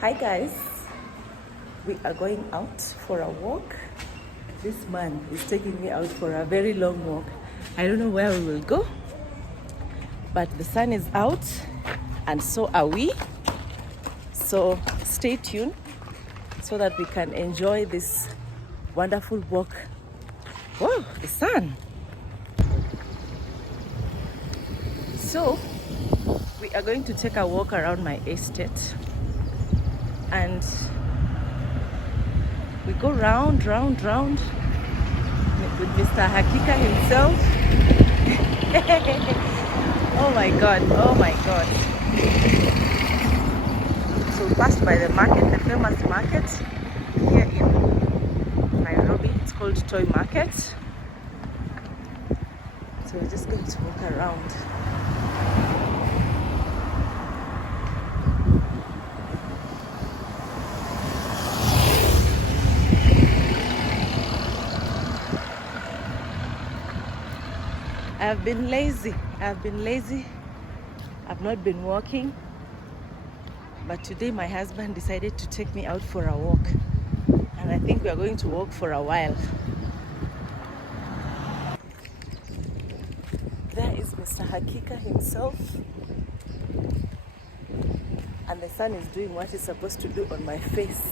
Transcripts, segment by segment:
Hi guys, we are going out for a walk. This man is taking me out for a very long walk. I don't know where we will go, but the sun is out and so are we. So stay tuned so that we can enjoy this wonderful walk. Whoa, the sun. So we are going to take a walk around my estate. And we go round with Mr. Hakika himself. Oh my God. So we passed by the market, the famous market here in Nairobi. It's called Toy Market. So we're just going to walk around. I've been lazy. I've not been walking. But today my husband decided to take me out for a walk. And I think we are going to walk for a while. There is Mr. Hakika himself. And the sun is doing what it's supposed to do on my face.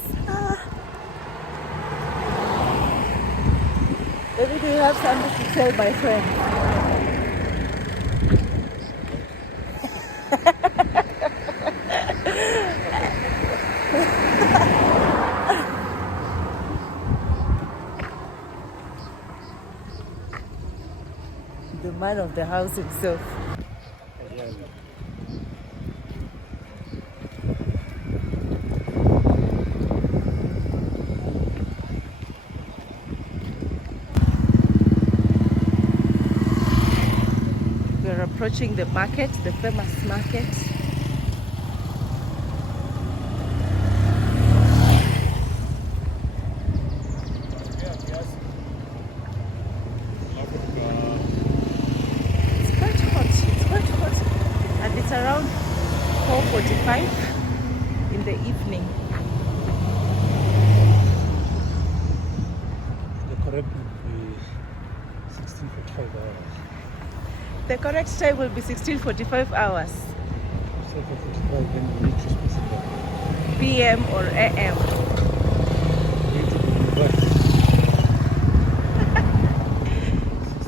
Maybe do you have something to tell my friend? The man of the house himself. We're approaching the market, the famous market. It's around 4:45 in the evening. The correct will be 16:45 hours. The correct time will be 16:45 hours. 7:45 then we need to specify. PM or AM. We need to be back.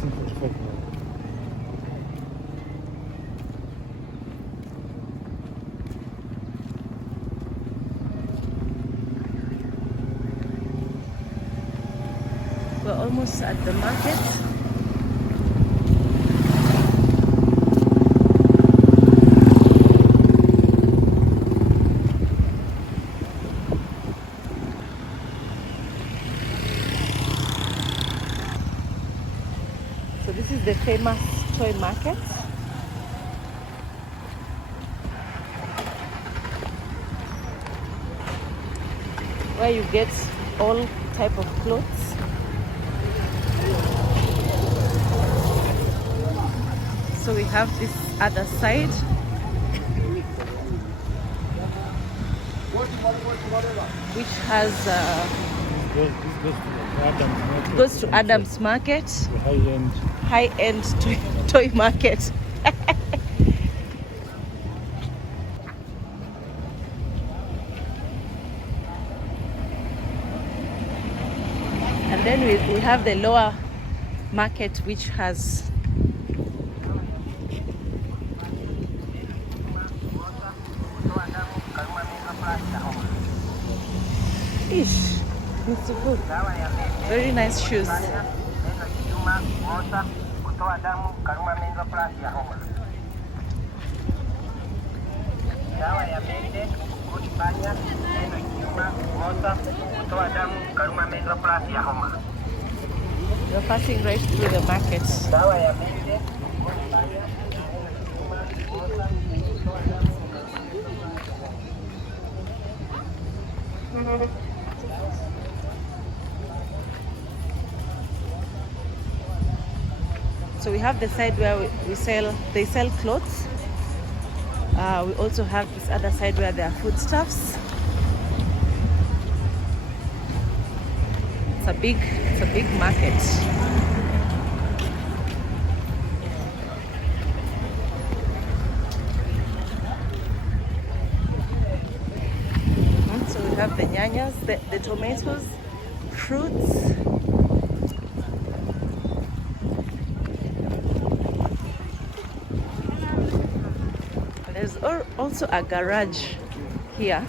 16:45 now. We're almost at the market. So this is the famous toy market. Where you get all type of clothes. So we have this other side. Which has goes to Adam's Market. The high-end toy market. And then we have the lower market, which has beautiful, very nice shoes. We're passing right through the market. So we have the side where they sell clothes. We also have this other side where there are foodstuffs. it's a big market. So we have the nyanyas, the tomatoes, fruits. There's also a garage here.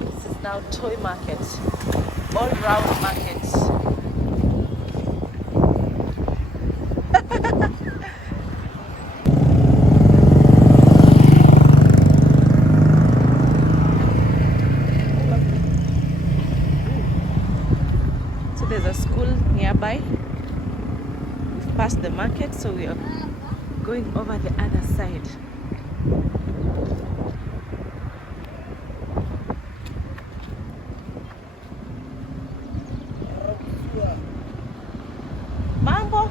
This is now toy market, all round market. So there's a school nearby. We've passed the market, so we are going over the other side. Mambo.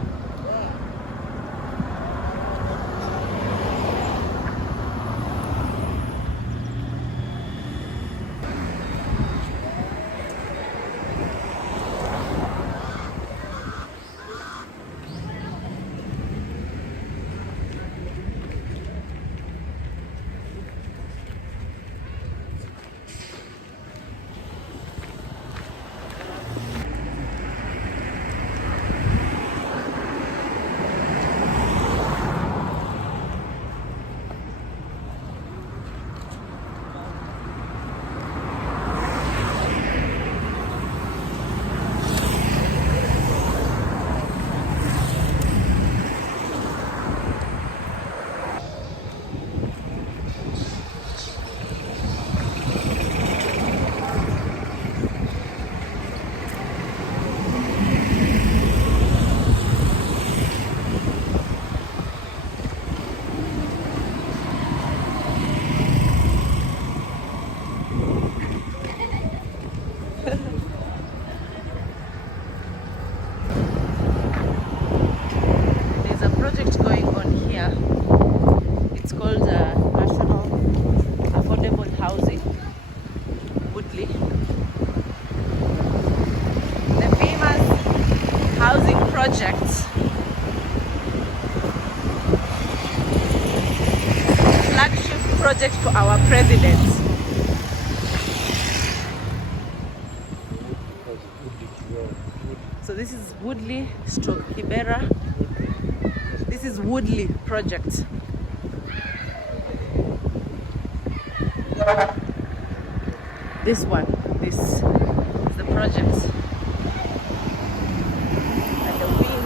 There's a project going on here. It's called National Affordable Housing, Woodley. The famous housing project. Flagship project for our president. So this is Woodley stroke Kibera. This is Woodley project. This one, this is the project. And the wind.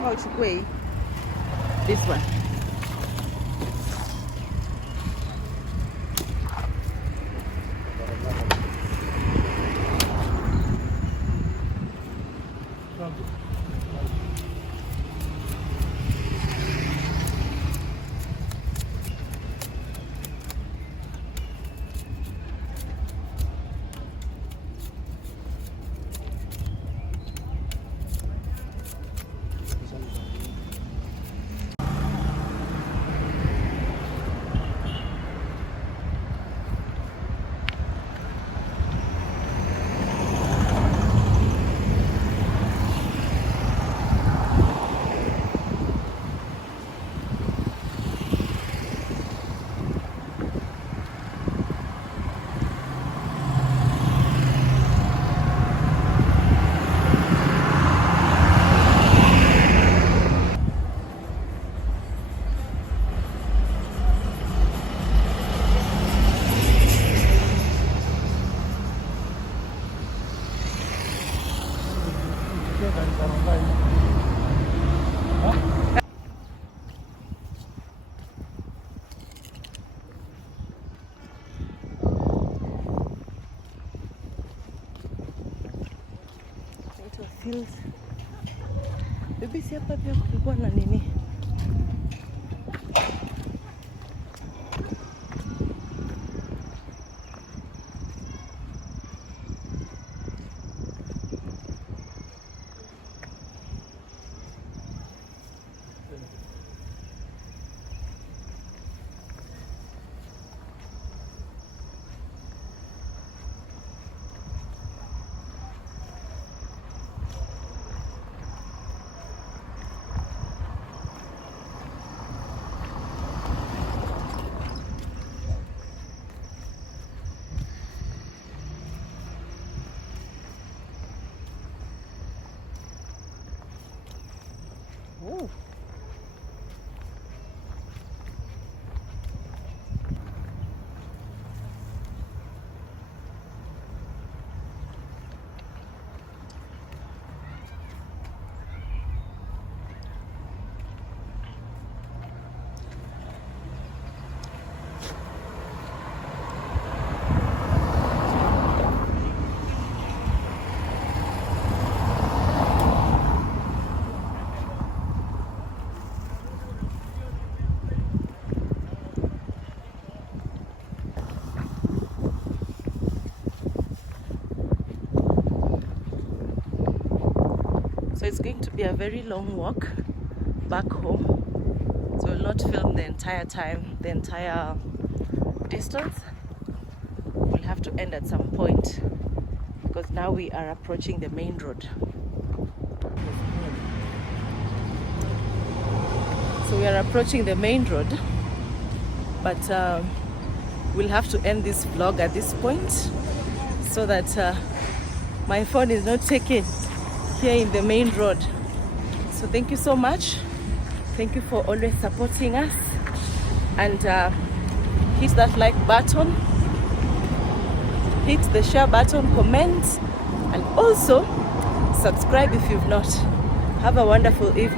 Oh, it's way. This one. Hapa pia kulikuwa na nini? Ooh. So it's going to be a very long walk back home. So we'll not film the entire time, the entire distance. We'll have to end at some point because now we are approaching the main road. So we are approaching the main road, but we'll have to end this vlog at this point so that my phone is not taken here in the main road. So thank you so much. Thank you for always supporting us, and hit that like button, hit the share button, comment, and also subscribe if you've not. Have a wonderful evening.